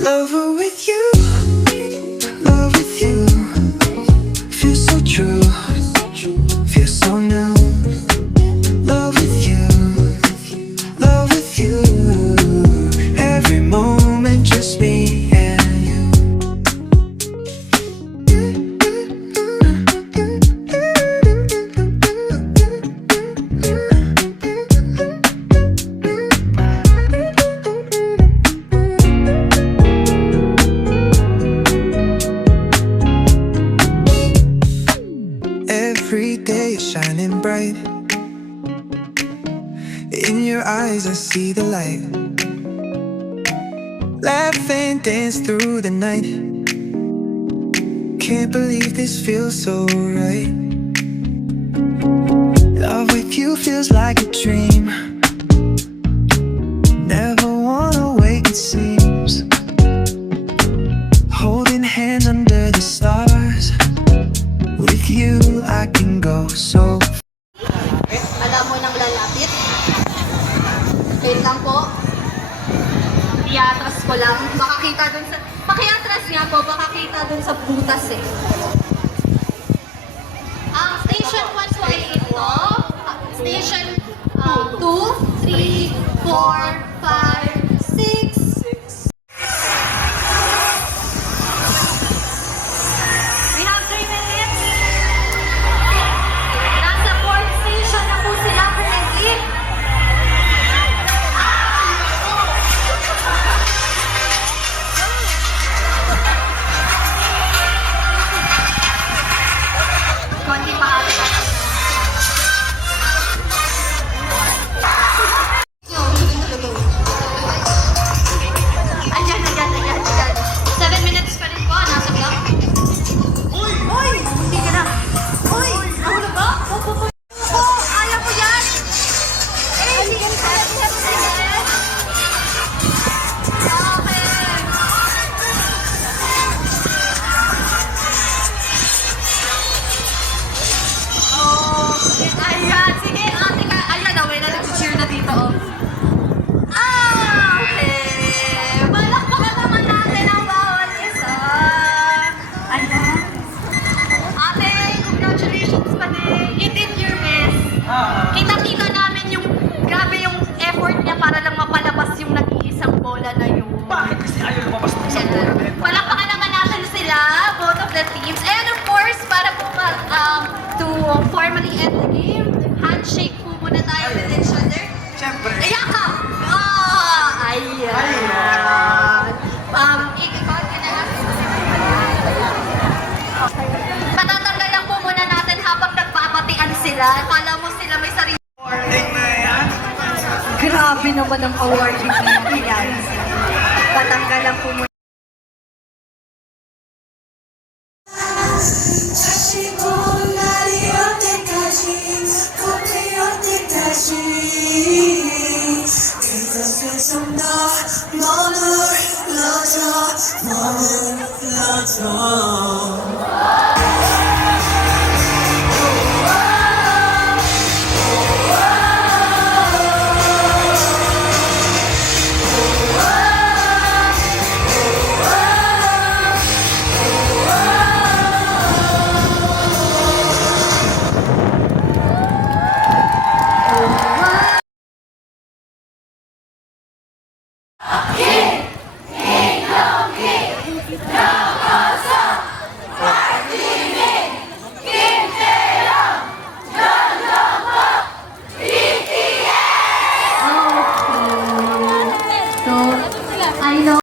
Lover with you, love with you. Feels so true, feels so new. Love with you, love with you. Every moment just me and you. Every day is shining bright. In your eyes I see the light. Laugh and dance through the night. Can't believe this feels so right. Love with you feels like a dream. Never wanna wake, it seems. Holding hands under the stars. With you I can go so. Alam mo nang lalapit? Wait lang po. Iatras ko lang. Makakita dun sa... Pakiatras nga po, makakita dun sa butas eh. Ang station 1 po ay ito. Station 2, 3, 4, 5, 6. We have 3 minutes. Nasa 4th station na po sila currently. Konti pa ata. Ayan. 7 minutes pa rin po. Nasa clock. Uy! Hindi ka na. Uy! Nahulog ba? Kaya mo yan! Sige. Okay. Oh, ayan. Sige, ate ka. Ayan, away na nag-cheer na dito. Okay. Palakpakan naman natin ang bawat isa. Ayan. Ate, congratulations pa din. You did your best. Kita-kita namin yung grabe yung effort niya para lang mapalabas yung nag-iisang bola na yun. Bakit kasi ayaw lumabas ng isang bola na yun? Palakpakan naman natin sila, both of the teams. And of course, para po to formally end the game, handshake po muna tayo with each other. Siyempre. Ayakap! Ayan. Ikikot ka na. Patatanggalan po muna natin habang nagbabatian sila. Akala mo sila may sarili. Warning na yan. Grabe naman ang awarding na yan. Patanggalan po muna. 다시 본 날이 어때까지 꽃이 어때까지 그것을 좀 더 머물러줘